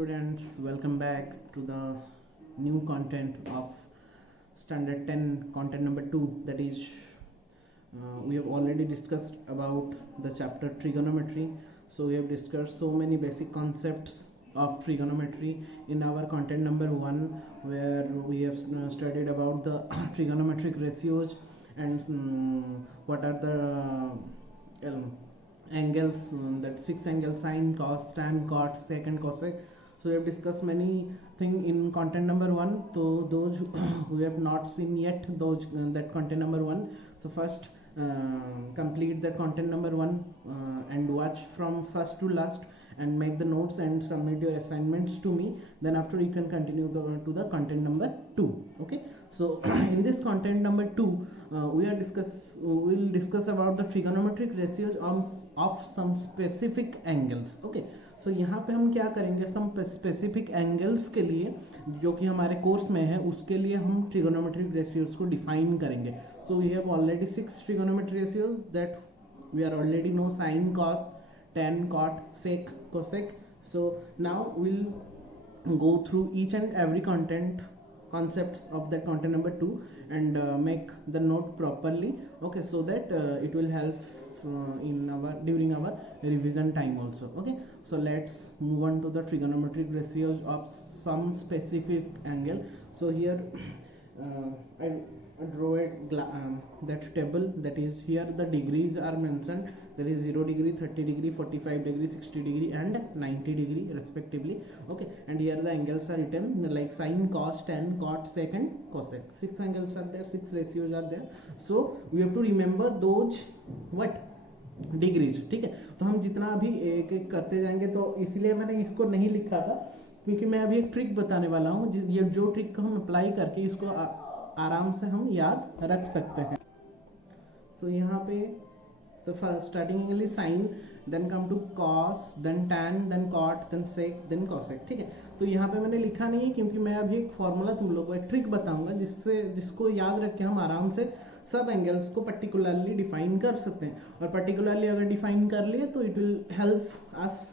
students, welcome back to the new content of standard 10 content number 2, that is we have already discussed about the chapter trigonometry. So we have discussed so many basic concepts of trigonometry in our content number 1, where we have studied about the trigonometric ratios and what are the angles, that 6 angles: sine, cos, tan, cot, sec and cosec. So we have discussed many things in content number 1. So those who have not seen yet those that content number 1, so first complete the content number 1 and watch from first to last and make the notes and submit your assignments to me. Then after you can continue to the content number 2. Okay, so in this content number 2 we will discuss about the trigonometric ratios of some specific angles. Okay, so यहाँ पे हम क्या करेंगे, some specific angles के लिए जो कि हमारे कोर्स में है उसके लिए हम ट्रिगोनोमेट्रिक रेशियोज को डिफाइन करेंगे. So we have already 6 trigonometric ratios that we are already know: sine, cos, tan, cot, sec, cosec. So now we'll go through each and every concepts of that content number 2 and make the note properly. Okay, so that it will help during our revision time also. Okay, so let's move on to the trigonometric ratios of some specific angle. So here I draw that table, that is here the degrees are mentioned. There is 0 degree, 30 degree, 45 degree, 60 degree and 90 degree respectively. Okay, and here the angles are written like sine, cos, tan, cot, sec and cosec. 6 angles are there, 6 ratios are there. So we have to remember those what degrees. ठीक है, तो हम जितना अभी एक एक करते जाएंगे, तो इसलिए मैंने इसको नहीं लिखा था क्योंकि मैं अभी एक ट्रिक बताने वाला हूँ. ये जो ट्रिक को हम अप्लाई करके इसको आराम से हम याद रख सकते हैं. सो यहाँ पे तो first starting angle is sine, then come to cos, then tan, then cot, then sec, then cosec. ठीक है, तो यहाँ पे मैंने लिखा नहीं है क्योंकि मैं अभी एक फॉर्मूला तुम लोगों को एक ट्रिक बताऊंगा जिसको याद रख के हम आराम से सब एंगल्स को पर्टिकुलरली डिफाइन कर सकते हैं. और पर्टिकुलरली अगर डिफाइन कर लिए तो it will help us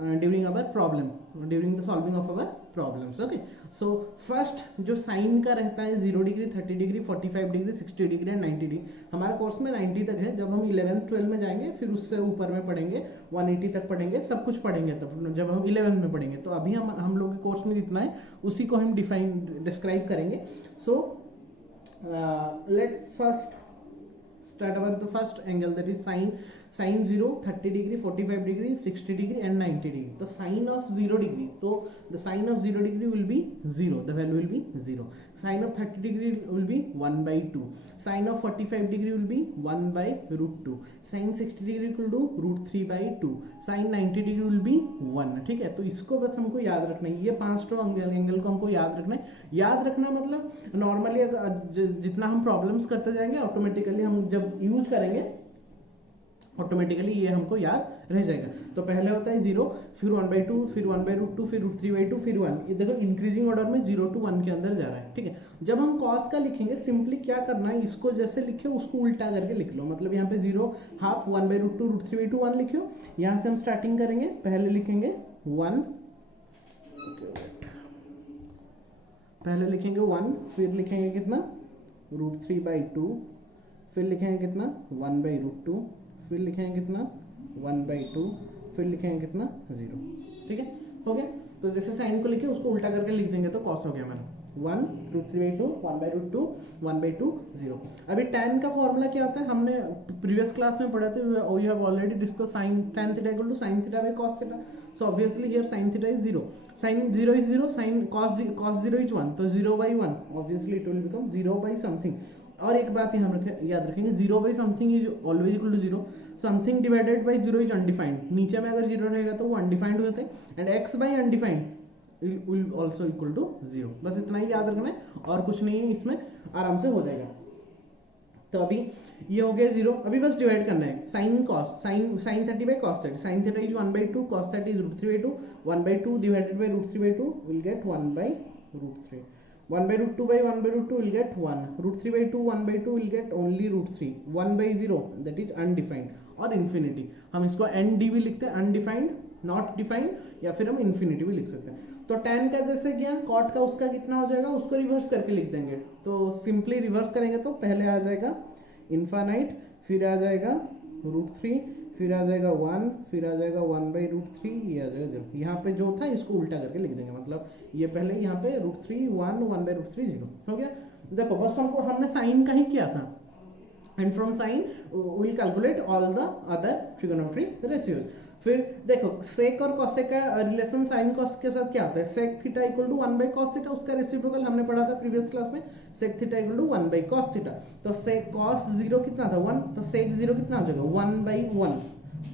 during our problem, during the solving of our problems. Okay, so first जो साइन का रहता है 0 degree, 30 degree, 45 degree, 60 degree and 90 degree. हमारे कोर्स में 90 तक है. जब हम 11th 12 में जाएंगे फिर उससे ऊपर में पढ़ेंगे, 180 तक पढ़ेंगे, सब कुछ पढ़ेंगे तब जब हम 11th में पढ़ेंगे. तो अभी हम लोग के कोर्स में जितना है उसी को हम डिस्क्राइब करेंगे. सो let's first start about the first angle, that is sine 0, 30 degree, 45 degree, 60 degree and 90 degree. So sine of 0 degree, so the sine of 0 degree will be 0, the value will be 0. Sine of 30 degree will be 1 by 2. Sine of 45 degree will be 1 by root 2. Sine 60 degree equal to root 3 by 2. Sine 90 degree will be 1. ठीक है, तो इसको बस हमको याद रखना है. ये 5 एंगल को हमको याद रखना है. याद रखना मतलब नॉर्मली जितना हम प्रॉब्लम्स करते जाएंगे ऑटोमेटिकली हम जब यूज करेंगे ऑटोमेटिकली ये हमको याद रह जाएगा. तो पहले होता है 0, फिर 1 by 2, फिर 1 by root 2, फिर root 3 by 2, फिर 1. ये देखो इंक्रीजिंग ऑर्डर में 0 to 1 के अंदर जा रहा है. ठीक है, जब हम कॉस का लिखेंगे सिंपली क्या करना है, इसको जैसे लिखे उसको उल्टा करके लिख लो. मतलब यहाँ पे 0 half, 1 by root 2, root 3 by 2, 1 लिखो. यहाँ से हम स्टार्टिंग करेंगे, पहले लिखेंगे 1, पहले लिखेंगे 1, फिर लिखेंगे कितना root 3 by 2, फिर लिखेंगे कितना 1 by root 2, फिर लिखेंगे कितना 1 by 2, फिर लिखेंगे कितना 0. ठीक है, हो गया. तो जैसे साइन को लिखे उसको उल्टा करके लिख देंगे तो कॉस हो गया हमारा 1 root 3 by 2, 1 by root 2, 1 by 2, 0. अभी tan का फॉर्मूला क्या होता है, हमने प्रीवियस क्लास में पढ़ा था. We have already discuss sine tan theta equal to sine theta by cos theta. So obviously here sine theta is 0, sine 0 is 0, sine cos 0 is 1, तो 0 by 1 obviously it will become 0 by something. और एक बात यहाँ याद रखेंगे, 0 by something is always equal to 0. Something divided by 0 is undefined. नीचे में अगर 0 रहेगा तो वो अनडिफाइंड हो जाता है. And x by undefined will also equal to 0. बस इतना ही याद रखना है और कुछ नहीं है, इसमें आराम से हो जाएगा. तो अभी ये हो गया 0. अभी बस डिवाइड करना है. Sine cos, sine 30 by cos 30, sine theta is 1 by 2, cos 30 is root 3 by 2, 1 by 2 divided by root 3 by 2 will get 1 by root 3. 1 by root 2 by 1 by root 2 will get 1. Root 3 by 2, 1 by 2 will get only root 3. 1 by 0 that is undefined. और infinity हम इसको ND भी लिखते हैं, undefined, not defined. या फिर हम infinity भी लिख सकते हैं। तो tan का जैसे क्या cot का उसका कितना हो जाएगा, उसको रिवर्स करके लिख देंगे। तो सिंपली रिवर्स करेंगे तो पहले आ जाएगा इन्फानाइट, फिर आ जाएगा √3, फिर आ जाएगा 1, फिर आ जाएगा 1/√3, ये आ जाएगा 0। यहाँ पे जो था इसको उल्टा करके लिख देंगे, मतलब ये पहले यहाँ पे √3 1 1/√3 0 हो गया। देखो बस हमने साइन का ही किया था, and from sine will calculate all the other trigonometric ratios. फिर देखो सेक और कॉसेक का रिलेशन साइन कॉस के साथ क्या होता है, sec theta equal to 1/cos theta, उसका रेसिप्रोकल हमने पढ़ा था प्रीवियस क्लास में, sec theta equal to 1/cos theta. तो सेक cos 0 कितना था 1, तो सेक 0 कितना हो जाएगा 1/1,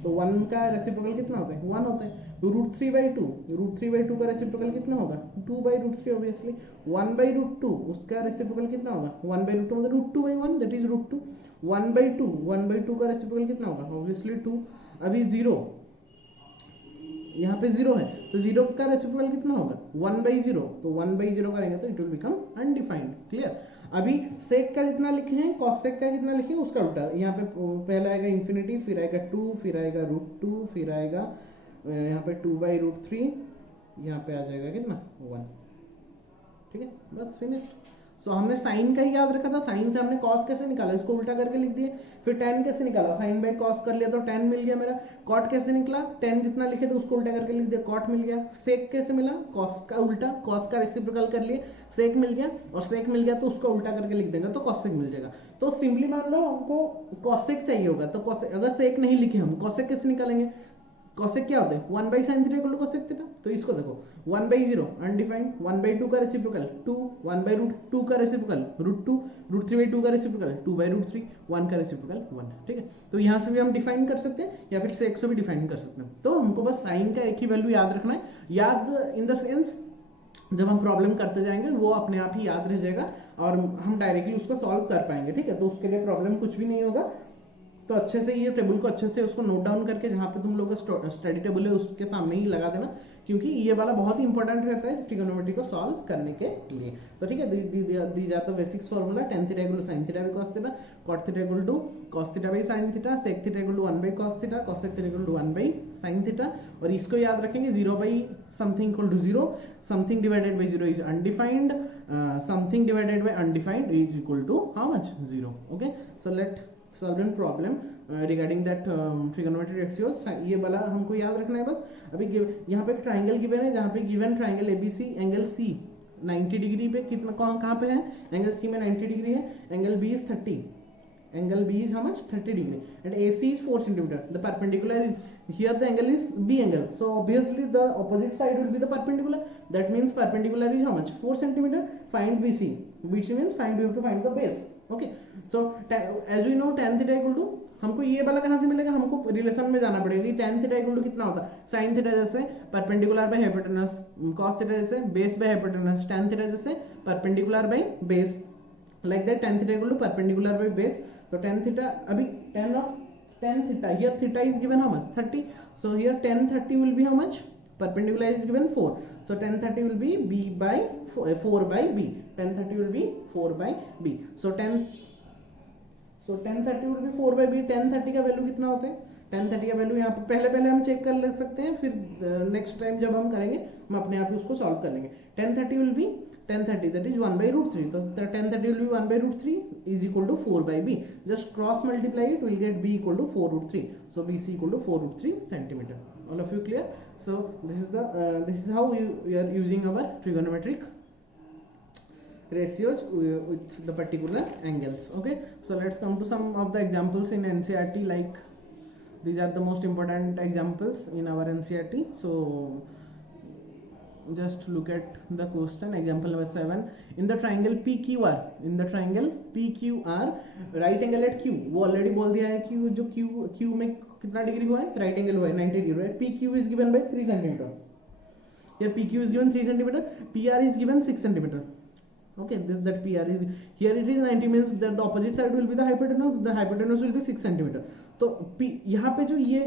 तो 1 का रेसिप्रोकल कितना होता है 1 होता है। √3/2 का रेसिप्रोकल कितना होगा 2/√3 ऑब्वियसली। 1/√2 उसका रेसिप्रोकल कितना होगा 1/√2 मतलब √2/1 दैट इज √2। 1/2 का रेसिप्रोकल कितना होगा ऑब्वियसली 2। अभी 0 यहाँ पे 0 है, तो 0 का रेसिप्रोकल कितना होगा 1/0, तो 1/0 करेंगे तो it will become undefined. Clear. अभी सेक का जितना लिखे हैं कॉसेक का कितना लिखे हैं उसका उल्टा, यहाँ पे पहले आएगा इन्फिनिटी, फिर आएगा 2, फिर आएगा √2, फिर आएगा यहाँ पे 2/√3, यहाँ पे आ जाएगा कितना 1। ठीक है, बस फिनिश्ड। सो हमने साइन का ही याद रखा था, साइन से हमने कॉस कैसे निकाला इसको उल्टा करके लिख दिए। फिर tan कैसे निकाला, साइन बाई कॉस कर लिया तो tan मिल गया मेरा। कॉट कैसे निकला, tan जितना लिखे तो उसको उल्टा करके लिख दिया, कॉट मिल गया। सेक कैसे मिला, कॉस का उल्टा, कॉस का रेसिप्रोकल कर लिए, सेक मिल गया, और सेक मिल गया तो उसको उल्टा करके लिख देंगे तो कॉसेक मिल जाएगा। तो सिंपली मान लो हमको कॉसेक चाहिए होगा, तो कॉसेक अगर सेक नहीं लिखे हम कॉसेक कैसे निकालेंगे, कॉसेक क्या होता है 1/sin theta equal to cosec theta. तो इसको देखो 1/0 अनडिफाइंड, 1/2 का रेसिप्रोकल 2, 1/√2 का रेसिप्रोकल √2, √3/2 का रेसिप्रोकल 2/√3, 1 का रेसिप्रोकल 1। ठीक है, तो यहाँ से भी हम डिफाइन कर सकते हैं या फिर सेक से भी डिफाइन कर सकते हैं। तो हमको बस साइन का एक ही वैल्यू याद रखना है, याद इन द सेंस जब हम प्रॉब्लम करते जाएंगे वो अपने आप ही याद रह जाएगा और हम डायरेक्टली उसको सॉल्व कर पाएंगे। ठीक है, तो उसके लिए प्रॉब्लम कुछ भी नहीं होगा। तो अच्छे से ये टेबल को अच्छे से उसको नोट डाउन करके जहाँ पे तुम लोग का स्टडी टेबल है उसके सामने ही लगा देना, क्योंकि ये वाला बहुत इंपॉर्टेंट रहता है ट्रिगोनोमेट्री को सॉल्व करने के लिए। तो ठीक है, दी जाता है basics formula, tan theta equal to sin theta by cos theta, cot theta equal to cos theta by sin theta, sec theta equal to 1/cos theta, cosec theta equal to 1/sin theta. और इसको याद रखेंगे 0 by something equal to 0, something divided by 0 is undefined, something divided by undefined is equal to how much 0। Okay, so let solve an problem regarding that trigonometry ratios. ये वाला हमको याद रखना है बस। अभी यहाँ पे एक ट्राइंगल गिवन है, जहाँ पे given triangle ABC, angle C 90 degree पे कितना कहाँ पे है, एंगल C में 90 डिग्री है, angle B is 30, angle B is how much 30 degree, and AC is 4 centimeter. The perpendicular is here, the angle is B angle, so obviously the opposite side will be the perpendicular. That means perpendicular is how much 4 centimeter. Find BC. BC means find, we have to find the base. Okay, so as we know tan theta equal to, हमको ये वाला कहाँ से मिलेगा, हमको relation में जाना पड़ेगा कि tan थीटा इक्वल टू कितना होता है sin थीटा जैसे perpendicular by hypotenuse, cos theta जैसे base by hypotenuse, tan theta जैसे perpendicular by base, like that tan theta equal to perpendicular by base. तो tan थीटा, अभी tan theta here theta is given how much 30, so here tan 30 will be how much, perpendicular is given 4, so tan 30 will be b by 4 by b, tan 30 will be 4 by b, so tan 30 will be 4 by b। tan 30 का value कितना होता है, tan 30 का value यहाँ पे पहले हम check कर ले सकते हैं, फिर नेक्स्ट टाइम जब हम करेंगे हम अपने आप ही उसको सॉल्व कर लेंगे। tan 30 will be tan 30 that is 1/√3, so tan 30 will be 1/√3 is equal to 4 by b, just cross multiply it, we'll get b equal to 4√3, so bc equal to 4√3 centimeter. All of you clear? So this is how we are using our trigonometric ratios with the particular angles. Okay, so let's come to some of the examples in NCERT, like these are the most important examples in our NCERT. So just look at the question, example number 7. In the triangle PQR, right angle at Q, वो already बोल दिया है कि जो Q में कितना degree हुआ है, राइट एंगल हुआ है 90 डिग्री है। PQ is given by 3 centimeter, here PQ is given 3 centimeter, PR is given 6 centimeter. Okay, that PR is here, it is 90 means that the opposite side will be the hypotenuse will be 6 centimeter. तो यहाँ पे जो ये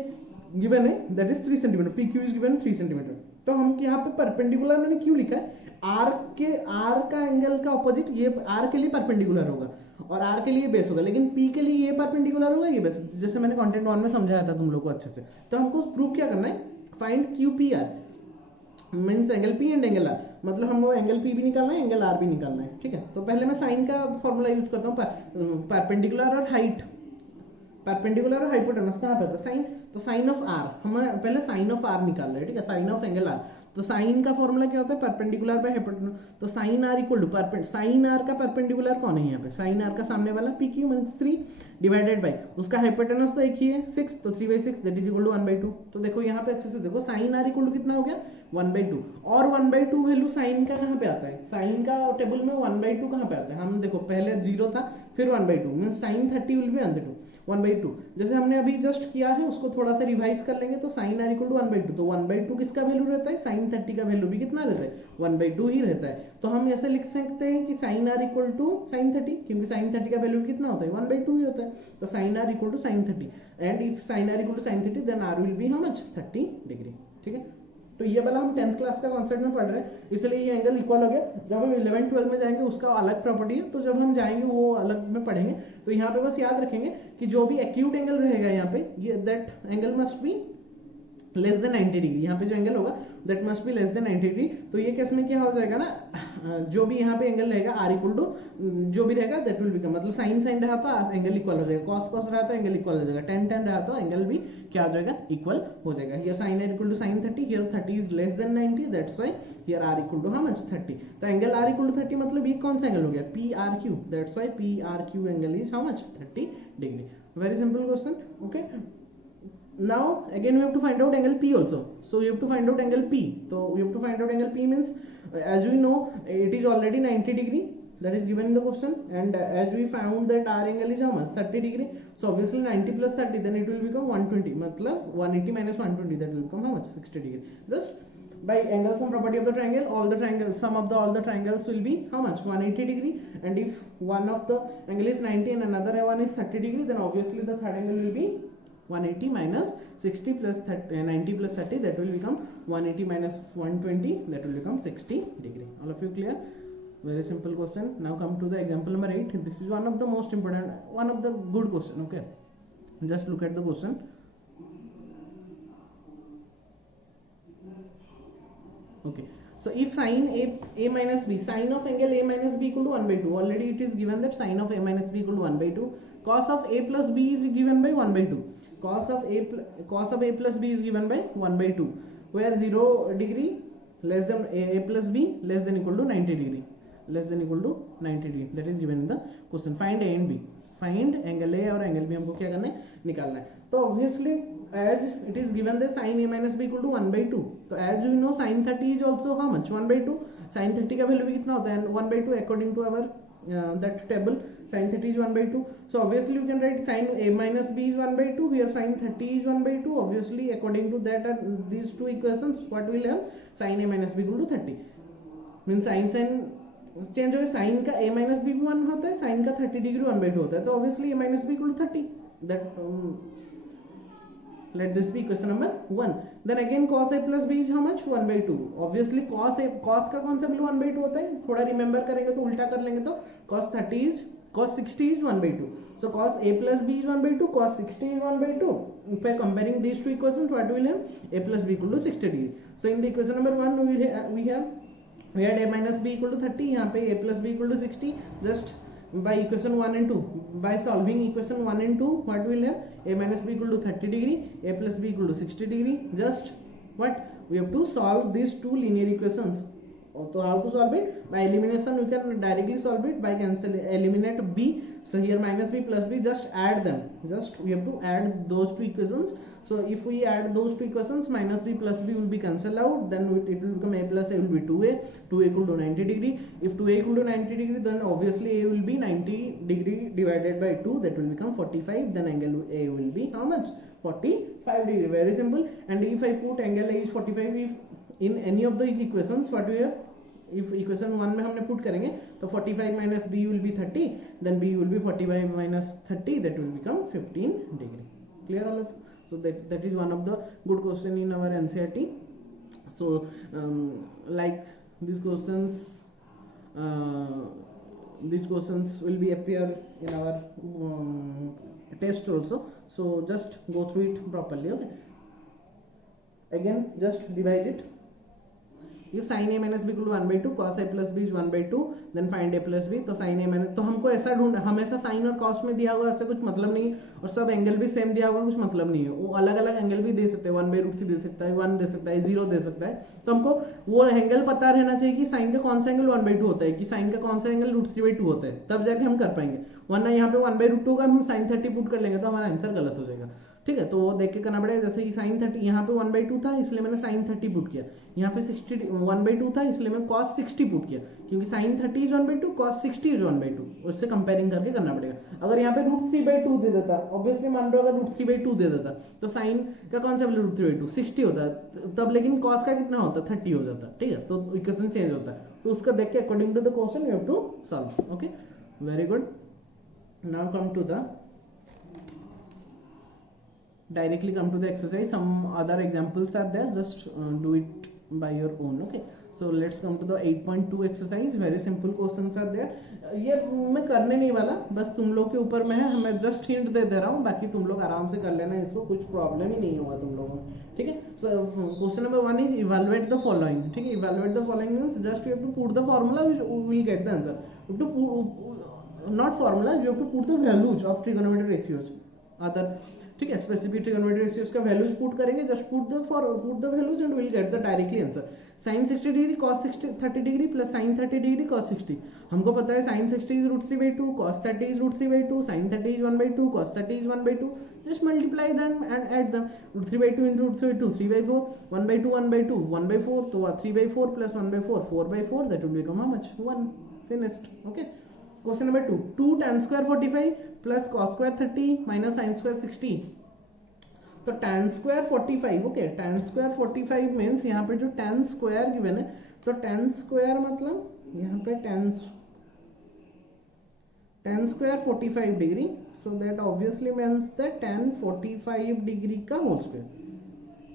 given है that is 3 centimeter, PQ is given 3 centimeter. तो हम यहाँ पे परपेंडिकुलर मैंने क्यों लिखा है, R का एंगल का ऑपोजिट ये R के लिए परपेंडिकुलर होगा और R के लिए बेस होगा, लेकिन P के लिए ये परपेंडिकुलर होगा, ये बेस, जैसे मैंने कंटेंट 1 में समझाया था तुम लोग को अच्छे से। तो हमको प्रूव क्या करना है, find QPR, means angle P and angle R, मतलब हमको एंगल पी भी निकालना है, एंगल आर भी निकालना है, ठीक है। तो पहले मैं साइन का फॉर्मूला यूज करता हूँ, परपेंडिकुलर और हाइट, परपेंडिकुलर और हाइपोटेनस कहाँ पे होता है, साइन, तो साइन ऑफ आर, हम पहले साइन ऑफ आर निकाल रहे हैं, ठीक है, साइन ऑफ एंगल आर। तो साइन का फॉर्मूला क्या होता है, परपेंडिकुलर बाय हाइपोटेनस, तो sine R equal to sine R का परपेंडिकुलर कौन है यहाँ पे, साइन आर का सामने वाला P Q means 3 divided by उसका हाइपोटेनस तो एक ही है 6, तो 3/6 दैट इज इक्वल टू 1/2। तो देखो यहाँ पे अच्छे से देखो, साइन आर इक्वल टू कितना हो गया 1/2, और 1/2 वैल्यू साइन का कहाँ पे आता है, साइन का टेबल में 1/2 कहाँ पे आता है, हम देखो पहले 0 था फिर 1/2 मीन्स साइन 30 विल बी 1/2, जैसे हमने अभी जस्ट किया है उसको थोड़ा सा रिवाइज कर लेंगे। तो साइन आर इक्वल टू 1/2, तो 1/2 किसका वैल्यू रहता है, साइन 30 का वैल्यू भी कितना रहता है 1/2 ही रहता है। तो हम ऐसे लिख सकते हैं कि sine R equal to sine 30, क्योंकि साइन 30 का वैल्यू कितना होता है 1/2 ही होता है। तो sine R equal to sine 30, and if sine R equal to sine 30 then R will be how much 30 degree, ठीक है। तो ये वाला हम 10th क्लास का कॉन्सेप्ट में पढ़ रहे हैं, इसलिए ये एंगल इक्वल हो गया। जब हम 11 12 में जाएंगे उसका अलग प्रॉपर्टी है, तो जब हम जाएंगे वो अलग में पढ़ेंगे। तो यहाँ पे बस याद रखेंगे कि जो भी एक्यूट एंगल रहेगा यहाँ पे, ये that angle must be less than 90 degree, यहाँ पे जो एंगल होगा that must be less than 90 degree. तो ये केस में क्या हो जाएगा ना, जो भी यहाँ पे एंगल रहेगा आर इक्वल टू जो भी रहेगा दैट विल बिकम, मतलब साइन साइन रहा तो एंगल इक्वल हो जाएगा, कॉस कॉस रहा तो एंगल इक्वल हो जाएगा, टेन टेन रहा तो एंगल भी क्या हो जाएगा इक्वल हो जाएगा। Here sine R equal to sine 30, here 30 is less than 90, that's why here R equal to how much 30। तो एंगल आर इक्वल टू 30 मतलब ये कौन सा एंगल हो गया P R Q, that's why P R Q angle is how much 30 degree. Very simple question, okay. Now again we have to find out angle P also, so we have to find out angle P. So we have to find out angle P means, as we know it is already 90 degree, that is given in the question, and as we found that our angle is how much 30 degree, so obviously 90 plus 30 then it will become 120, matlab 180 minus 120, that will become how much 60 degree. Just by angle sum property of the triangle, all the triangles, sum of the all the triangles will be how much 180 degree, and if one of the angle is 90 and another one is 30 degree, then obviously the third angle will be 180 minus 60 plus 30, 90 plus 30, that will become 180 minus 120, that will become 60 degree. All of you clear? Very simple question. Now come to the example number 8. This is one of the most important, one of the good question, okay. Just look at the question. Okay, so if sin a minus b, sine of angle a minus b equal to 1/2, already it is given that sine of a minus b equal to 1/2, cos of a plus b is given by 1/2, cos of a plus b is given by 1/2, where 0 degree less than a plus b less than equal to 90 degree, less than equal to 90 degree, that is given in the question. Find a and b, find angle a और angle b हमको क्या करना है निकालना है। तो obviously as it is given that sin a minus b equal to 1/2, तो as we know sin 30 is also how much 1/2, sin 30 का वैल्यू भी कितना होता है 1/2 according to our that table, sin 30 is 1/2, so obviously you can write sin a minus b is 1/2, here sin 30 is 1/2, obviously according to that these two equations what will have, sin a minus b equal to 30 means sin change हो गया, sign का a minus b भी 1 होता है, sign का 30 degree 1/2 होता है, तो obviously a minus b equal to 30, that let this be equation number 1. Then again cos a plus b is how much 1/2, obviously cos का कौन सा वैल्यू 1/2 होता है, थोड़ा रिमेंबर करेंगे तो उल्टा कर लेंगे, तो cos 60 is 1/2, so cos a plus b is 1/2, cos 60 is 1/2. If I comparing these two equations, what will have a plus b equal to 60 degree. So in the equation number 1 we had a minus b equal to 30, यहाँ पे a plus b equal to 60. Just by equation 1 and 2, by solving equation 1 and 2, what will have a minus b equal to 30 degree, a plus b equal to 60 degree. Just what we have to solve these two linear equations. So how to solve it? By elimination we can directly solve it by eliminate b. So here minus b plus b, just add them, just we have to add those two equations. So if we add those two equations, minus b plus b will be cancelled out, then it will become a plus a will be 2a equal to 90 degree. If 2a equal to 90 degree, then obviously a will be 90 degree divided by 2, that will become 45, then angle a will be how much 45 degree. Very simple. And if I put angle a is 45, if in any of these equations what we have, if equation 1 में हमने put करेंगे तो 45 minus b will be 30, then b will be 45 minus 30, that will become 15 degree. Clear all of you? So that is one of the good question in our NCERT. So like these questions will be appear in our test also, so just go through it properly. Okay, again just revise it. If sine A minus B equal to 1/2 cos a plus b is 1/2 then find a plus b। तो sine A minus, तो हमको ऐसा ढूंढना, हमेशा sign और cos में दिया हुआ ऐसा कुछ मतलब नहीं है, और सब एंगल भी सेम दिया हुआ कुछ मतलब नहीं है, वो अलग अलग एंगल भी दे सकते हैं, 1/√3 दे सकता है, 1 दे सकता है, 0 दे सकता है। तो हमको वो एंगल पता रहना चाहिए कि साइन का कौन सा एंगल 1/2 होता है, कि साइन का कौन सा एंगल √3/2 होता है, तब जाके हम कर पाएंगे। वरना यहाँ पे 1/2 का हम sin 30 पुट कर लेंगे तो हमारा आंसर गलत हो जाएगा। ठीक है, तो वो देख के करना पड़ेगा। जैसे कि sin 30 यहाँ पे 1/2 था इसलिए मैंने sin 30 पुट किया, यहाँ पे 1/2 था इसलिए मैं cos 60 पुट किया, क्योंकि sin 30 इज 1/2, cos 60 इज 1/2, उससे कंपेयरिंग करके करना पड़ेगा। अगर यहाँ पे √3/2 दे देता, ऑब्वियसली मान लो अगर √3/2 दे देता तो sin का कौन सा वैल्यू √3/2 60 होता तब, लेकिन cos का कितना होता 30 हो जाता। ठीक है, तो इक्वेशन चेंज होता है, तो उसको देख के according to the question you have to solve. Okay, very good. Now come to the directly come to the exercise. Some other examples are there, just do it by your own. Okay, so let's come to the 8.2 exercise. Very simple questions are there. ये मैं करने नहीं वाला, बस तुम लोग के ऊपर में है, मैं जस्ट हिंट दे रहा हूँ, बाकी तुम लोग आराम से कर लेना, इसको कुछ प्रॉब्लम ही नहीं होगा तुम लोगों को। ठीक है, so question number 1 is evaluate the following. ठीक है, evaluate the following means just you have to put the formula, we will get the answer. You have to not formula, you have to put the values of trigonometric ratios other। ठीक है, specific trigonometric ratios का values put करेंगे, just put the values and will get the directly answer. sin 60 degree cos 30 degree plus sin 30 degree cos 60, हमको पता है sin 60 is √3/2, cos 30 is √3/2, sin 30 is 1/2, cos 30 is 1/2, just multiply them and add them। √3/2 into √3/2 3/4, 1/2 1/2 1/4, तो 3/4 plus 1/4 4/4, that will become how much 1, finished। okay, question number 2 tan square 45 plus cos square 30 minus sin square 60। तो tan square 45, okay, tan square 45 means यहाँ पे जो tan square given है, तो tan square मतलब यहाँ पे tan square 45 degree, so that obviously means the tan 45 degree का होल स्क्वायर।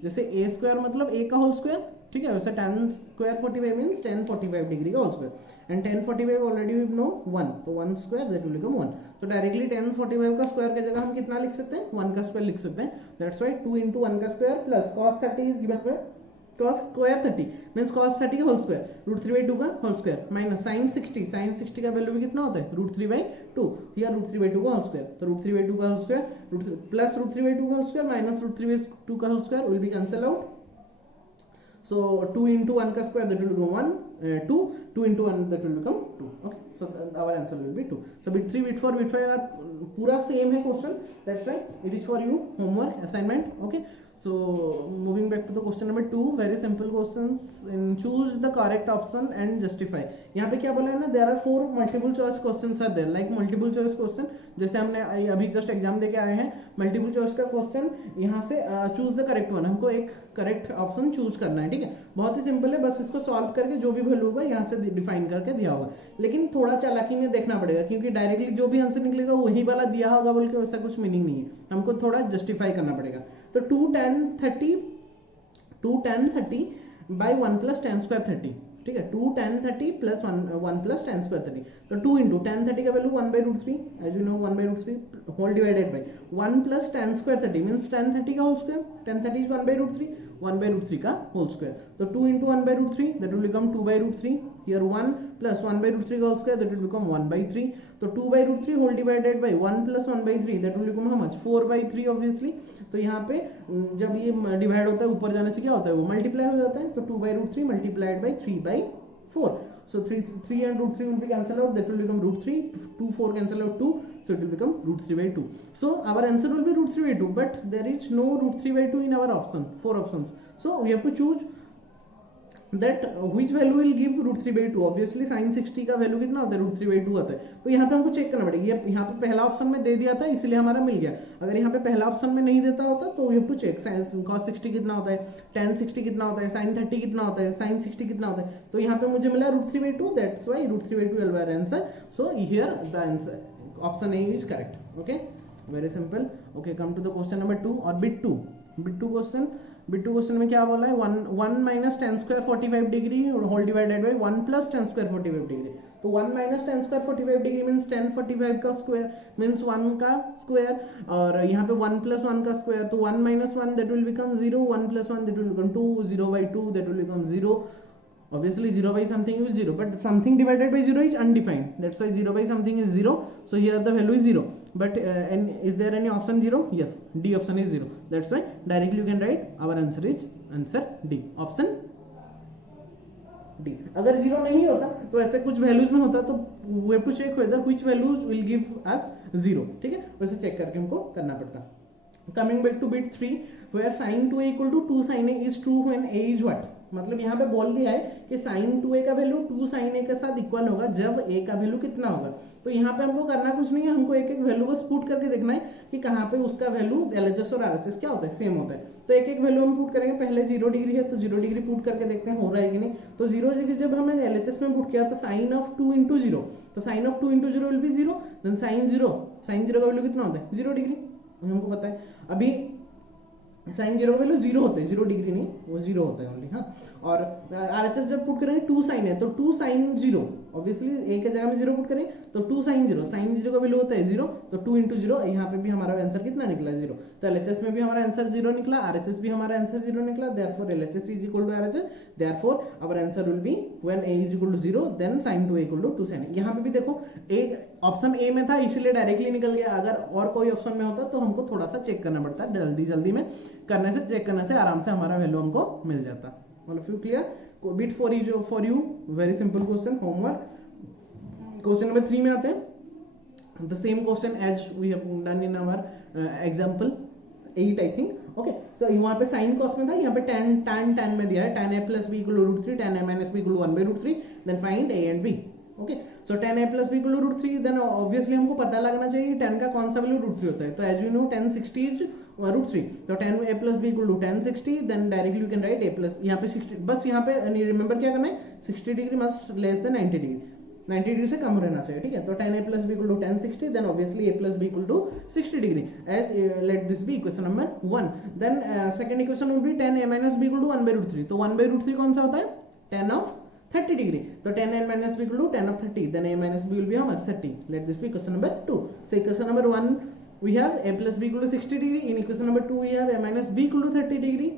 जैसे a स्क्वायर मतलब a का होल स्क्वायर, ठीक है, वैसे tan square 45 means tan 45 degree का whole square, and tan 45 already we know 1, तो 1 स्क्वायर दैट विल बिकम 1। तो डायरेक्टली tan 45 का स्क्वायर की जगह हम कितना लिख सकते हैं, 1 का स्क्वायर लिख सकते हैं। दैट्स व्हाई 2 into 1 का square plus cos 30 is given by cos square 30 means cos 30 का होल स्क्वायर, √3/2 का होल स्क्वायर माइनस sin 60 का वैल्यू भी कितना होता है √3/2, या √3/2 का होल स्क्वायर, तो √3/2 का होल स्क्वायर प्लस √3/2 का होल स्क्वायर माइनस √3/2 का whole square will be cancel out. So 2 into 1 का square that will become 1, 2, 2 into 1 that will become 2. Okay, so our answer will be 2. So bit 3, bit 4, bit 5 are पूरा same है question. That's right. It is for you homework assignment. Okay. So moving back to the question number 2, very simple questions. And choose the correct option and justify. यहाँ पे क्या बोला है ना, there are 4 multiple choice questions are there. Like multiple choice question, जैसे हमने अभी just exam देके आए हैं, मल्टीपल चॉइस का क्वेश्चन, यहाँ से चूज द करेक्ट वन, हमको एक करेक्ट ऑप्शन चूज करना है। ठीक है, बहुत ही सिंपल है, बस इसको सॉल्व करके जो भी वैल्यू होगा यहाँ से डिफाइन करके दिया होगा, लेकिन थोड़ा चालाकी में देखना पड़ेगा, क्योंकि डायरेक्टली जो भी आंसर निकलेगा वही वाला दिया होगा बोल के वैसा कुछ मीनिंग नहीं है, हमको थोड़ा जस्टिफाई करना पड़ेगा। तो 2 tan 30 by 1 plus tan square 30, ठीक है, 2 tan 30 plus 1 plus tan square 30, तो 2 इंटू tan 30 का value 1/√3, as you know 1/√3 whole divided by 1 plus tan square 30 means tan 30 का होल स्क्वायर, tan 30 इज 1/√3, 1/√3 का होल स्क्वायर, तो 2 into 1/√3 that will become 2/√3, here 1 plus 1/√3 का whole square that will become 1/3, तो 2/√3 whole divided by 1 plus 1/3 that will become how much 4/3 obviously. तो यहाँ पे जब ये डिवाइड होता है ऊपर जाने से क्या होता है, वो मल्टीप्लाई हो जाता है, तो 2/√3 multiplied by 3/4, so 3 and √3 will be cancelled out, that will become √3, 2 4 cancel out 2, so it will become √3/2. So our answer will be √3/2, but there is no √3/2 in our option, 4 options, so we have to choose that which value will give √3/2। Obviously sin 60 का value कितना होता है, √3/2 आता है, तो यहाँ पे हमको चेक करना पड़ेगा। यहाँ पे पहला ऑप्शन में दे दिया था इसलिए हमारा मिल गया, अगर यहाँ पे पहला ऑप्शन में नहीं देता होता तो we have to check cos 60 कितना होता है, tan 60 कितना होता है, sin 30 कितना होता है, sin 60 कितना होता है, तो यहाँ पे मुझे मिला √3/2, that's why √3/2 will be our answer, so here the answer option A is correct। okay, very simple। okay, come to the question number 2 और bit 2 क्वेश्चन में क्या बोला है, 1 minus tan square 45 degree whole divided by 1 plus tan square 45 degree, तो 1 minus tan square 45 degree means tan 45 का square means 1 का square, और यहाँ पे 1 प्लस 1 का स्क्वायर, तो 1 minus 1 that will become 0, 1 plus 1 that will become 2, 0/2 that will become 0। obviously 0 by something will 0, but something divided by 0 is undefined, that's why 0 by something is 0, so here the value is 0, but and is there any option 0? Yes, D option is 0, that's why directly you can write our answer is answer D, option D. अगर 0 नहीं होता तो ऐसे कुछ values में होता तो we have to check whether which values will give us 0, ठीक है, वैसे चेक करके हमको करना पड़ता. Coming back to bit 3 where sin 2a equal to 2 sin a is true when a is what, मतलब यहाँ पे बोल दिया है कि sin 2a का वैल्यू 2 sin a के साथ इक्वल होगा जब a का वैल्यू कितना होगा. तो यहाँ पे हमको करना कुछ नहीं है, हमको एक एक वैल्यू बस पुट करके देखना है कि कहाँ पे उसका वैल्यू LHS और RHS क्या होता है, सेम होता है. तो एक एक वैल्यू हम पुट करेंगे. पहले 0 डिग्री है तो 0 डिग्री पुट करके देखते हैं हो रहा है कि नहीं. तो 0 डिग्री जब हमें LHS में पुट किया तो साइन ऑफ 2 इंटू 0, तो sine of 2 into 0 will be 0, then sine 0 का वैल्यू कितना होता है 0 डिग्री, हमको पता है. अभी साइन 0 का वैल्यू 0 होता है, 0 डिग्री नहीं, वो 0 होता है ओनली. हाँ, और RHS जब पुट करेंगे 2 साइन है तो 2 साइन 0, ऑब्वियसली ए के जगह में 0 पुट करें तो 2 साइन 0, साइन 0 का वैल्यू होता है 0, तो 2 इंटू 0, यहाँ पे भी हमारा आंसर कितना निकला 0. तो LHS में भी हमारा आंसर 0 निकला, RHS भी हमारा आंसर 0 निकला, therefore LHS is equal to RHS, therefore our answer will be when a is equal to 0 then sin 2a equal to 2 sin a. यहाँ पे भी देखो एक ऑप्शन ए में था इसलिए डायरेक्टली निकल गया, अगर और कोई ऑप्शन में होता तो हमको थोड़ा सा चेक करना पड़ता, जल्दी में करने से चेक करने से आराम से हमारा वैल्यू हमको मिल जाता. मतलब you clear. Bit for you very simple question homework. Question number 3 में आते हैं. The same question as we have done in our example 8 I think. Okay, so वहाँ पे साइन कॉस में था, यहाँ पे tan में दिया है tan a plus b equal to √3, tan a minus b equal to 1 by √3, then find a and b. Okay, so tan a plus b equal to √3, देन ऑब्वियसली हमको पता लगना चाहिए tan का कौन सा वैल्यू √3 होता है. तो as you know tan 60 is √3, तो tan a plus b equal to tan 60, then directly you can write a plus, यहाँ पे 60, बस यहाँ पे रिमेंबर क्या करना है 60 degree must less than 90 degree, 90 degree से कम रहना चाहिए, ठीक है. तो tan a plus b equal to tan 60, then obviously a plus b equal to 60 degree, as let this be equation number 1. then second equation will be tan a minus b equal to 1 by √3, तो 1 by √3 कौन सा होता है tan of 30 degree, तो tan a minus b equal to tan of 30, then a minus b will be how much 30. let this be equation number 2. so equation number 1 we have a plus b equal to 60 degree, in equation number 2 we have a minus b equal to 30 degree.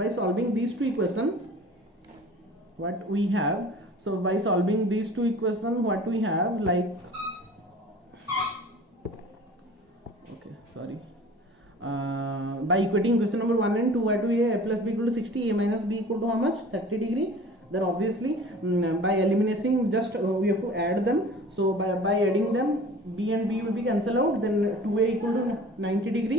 by solving these two equations what we have, so by solving these two equations what we have, like okay sorry by equating equation number 1 and 2 what do we have, a plus b equal to 60, a minus b equal to how much 30 degree. then obviously by eliminating just we have to add them, so by adding them b and b will be cancel out, then 2a equal to 90 degree,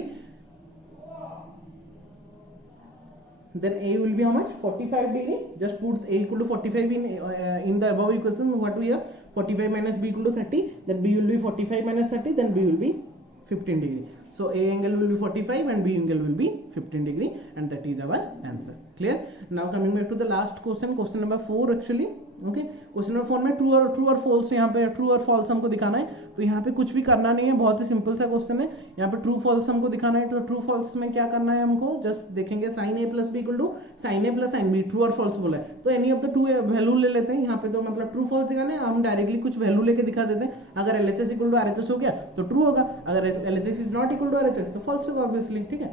then a will be how much 45 degree, just put a equal to 45 in the above equation. what we have 45 minus b equal to 30, then b will be 45 minus 30, then b will be 15 degree. so a angle will be 45 and b angle will be 15 degree, and that is our answer. clear. now coming back to the last question number 4 actually. Okay, question number 4 में true और false, यहाँ पे true और false हमको दिखाना है. तो यहाँ पे कुछ भी करना नहीं है, बहुत ही सिंपल सा क्वेश्चन है. यहाँ पे ट्रू फॉल्स हमको दिखाना है, तो ट्रू फॉल्स में क्या करना है हमको, जस्ट देखेंगे sine a plus B equal to sine a plus sine B, true और फॉल्स बोला है. तो any of the two value ले लेते हैं यहाँ पे. तो मतलब ट्रू फॉल्स दिखाना है, हम डायरेक्टली कुछ वैल्यू लेके दिखा देते हैं. अगर LHS इक्वल टू RHS हो गया तो ट्रू होगा, अगर LHS is not equal to RHS तो फॉल्स होगा ऑब्वियसली, ठीक है.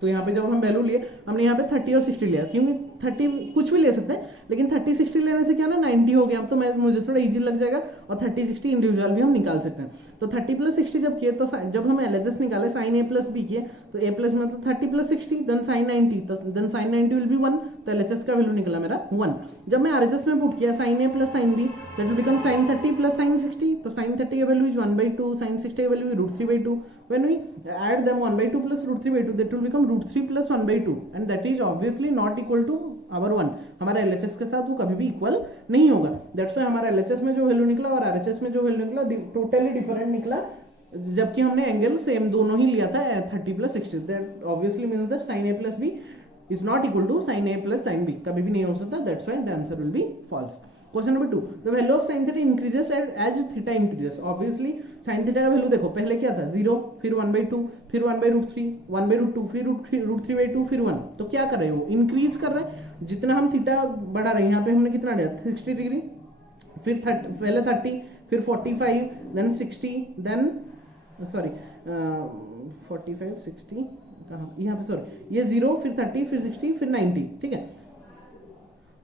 तो यहाँ पे जब हम वैल्यू लिए, हमने यहाँ पे 30 और 60 लिया, क्योंकि 30 कुछ भी ले सकते हैं, लेकिन 30 60 लेने से क्या ना 90 हो गया. अब तो मुझे थोड़ा इजी लग जाएगा, और 30 60 इंडिविजुअल भी हम निकाल सकते हैं. तो 30 प्लस 60 जब किए, तो जब हम LHS निकाले साइन a प्लस बी किए, तो a प्लस में तो 30 प्लस 60 देन साइन 90, तो देन साइन 90 विल बी 1, तो LHS का वैल्यू निकला मेरा 1. जब मैं RHS में पुट किया sine a plus sine B, that will become sine 30 plus sine 60, तो साइन 30 का वैल्यू इज 1/2, साइन 60 का value is √3/2. when we add them 1/2 plus √3/2, that will become √3 plus 1/2, and that is obviously not equal to our 1. हमारा LHS के साथ वो कभी भी equal नहीं होगा. दैट्स व्हाई हमारा LHS में जो वैल्यू निकला और RHS में जो वैल्यू निकला टोटली डिफरेंट निकला, जबकि हमने एंगल सेम दोनों ही लिया था 30 plus 60. That obviously means that sin a plus b is not equal to sin a plus sin b, कभी भी नहीं हो सकता. That's why the answer will be false. Question number 2, the value of sin theta increases as theta increases. Obviously sin theta का value देखो, पहले क्या था 0, फिर 1/2, फिर 1/√3, 1/√2, फिर √3/2, फिर 1. तो क्या कर रहे हो, इंक्रीज कर रहे हैं. जितना हम थीटा बढ़ा रहे हैं, यहाँ पे हमने कितना लिया 60 डिग्री, फिर 30, पहले 30, फिर 45, देन 60, देन सॉरी 45 60 कहाँ, यहाँ पे सॉरी ये 0, फिर 30, फिर 60, फिर 90, ठीक है.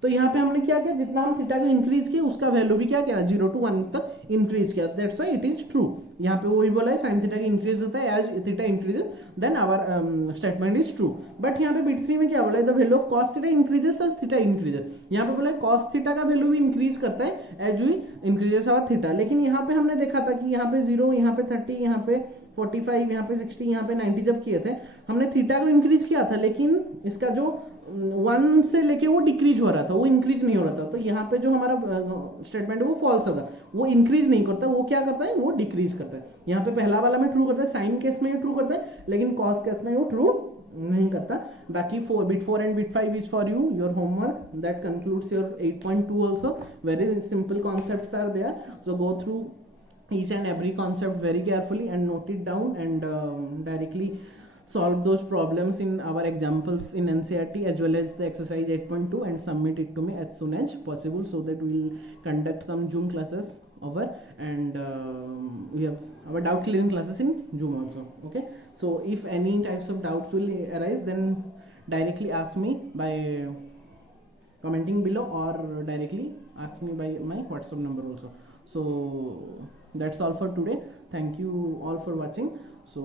तो यहाँ पे हमने क्या किया, जितना हम थीटा को इंक्रीज किया उसका वैल्यू भी क्या किया 0 to 1 तक इंक्रीज किया, that's why it is true. यहाँ पे वही बोला है साइन थीटा की इंक्रीज होता है as theta increases then our statement is true. But यहाँ पे बिट 3 में क्या बोला है, the value of cos theta increases as theta increases. यहाँ पे बोला है कॉस थीटा का वैल्यू भी इंक्रीज करता है as we increases our theta. लेकिन यहाँ पे हमने देखा था कि यहाँ पे 0, यहाँ पे 30, यहाँ पे 45, यहाँ पे 60, यहाँ पे 90 जब किए थे हमने थीटा को इंक्रीज किया था, लेकिन इसका जो 1 से लेके वो डिक्रीज हो रहा था, वो इंक्रीज नहीं हो रहा था। तो यहाँ पे जो हमारा स्टेटमेंट है वो फॉल्स होगा, वो इंक्रीज नहीं करता, वो क्या करता है, वो डिक्रीज करता है। यहाँ पे पहला वाला में ट्रू करता है, साइन केस में ये ट्रू करता है, लेकिन कॉस केस में वो ट्रू नहीं करता। बाकी bit 4 and bit 5 is for you, your homework. That concludes your 8.2 also. Very simple concepts are there, so go through each and every concept very carefully and note it down and directly solve those problems in our examples in NCERT as well as the exercise 8.2 and submit it to me as soon as possible, so that we will conduct some Zoom classes over and we have our doubt clearing classes in Zoom also. Okay, so if any types of doubts will arise, then directly ask me by commenting below or directly ask me by my WhatsApp number also. So that's all for today. Thank you all for watching. So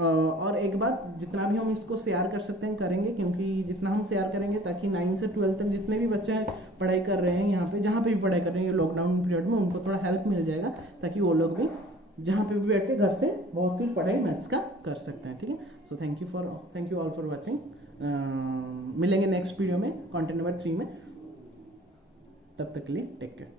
और एक बात, जितना भी हम इसको share कर सकते हैं करेंगे, क्योंकि जितना हम शेयर करेंगे ताकि 9 से 12 तक जितने भी बच्चे पढ़ाई कर रहे हैं यहाँ पे, जहाँ पे भी पढ़ाई कर रहे हैं लॉकडाउन पीरियड में, उनको थोड़ा हेल्प मिल जाएगा, ताकि वो लोग भी जहाँ पे भी बैठ के घर से बहुत कुछ पढ़ाई मैथ्स का कर सकते हैं। ठीक है, so thank you all for watching. मिलेंगे नेक्स्ट वीडियो में कंटेंट नंबर 3 में, तब तक के लिए टेक केयर।